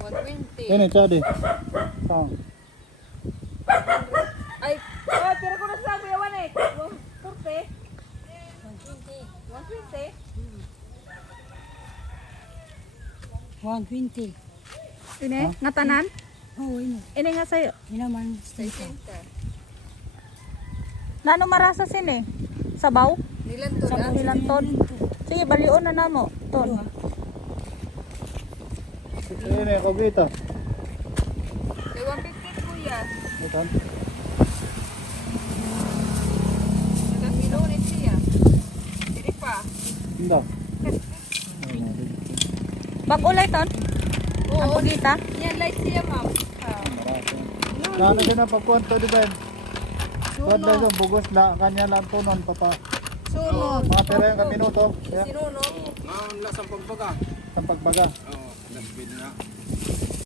120. Ini cadi. Tang. Ay, oh, tira ko na sa buyawan eh. 140. 120. 120. Ini, nga tanan? Oo, ini. Ini nga sa'yo. Ini naman stika. Nano marasa sini? Sabaw? Nilanton ah. Nilanton. Sige, balion na namo. Ton. Ini kogito. Kay 150 kuya. Itan. Nagapilunit siya. Dili pa. Indah. Bag-ulay ton? Ang Oo. pagita? Yan light siya ma'am. Kano din ang pagkuhanto di ba? Kada yung bugos na kanya lang tunon papa. Sunod. Mga pera yung minuto. Ya, Sinunod. Maon lang sa pagbaga. sa pagbaga. Oo, nasbid na.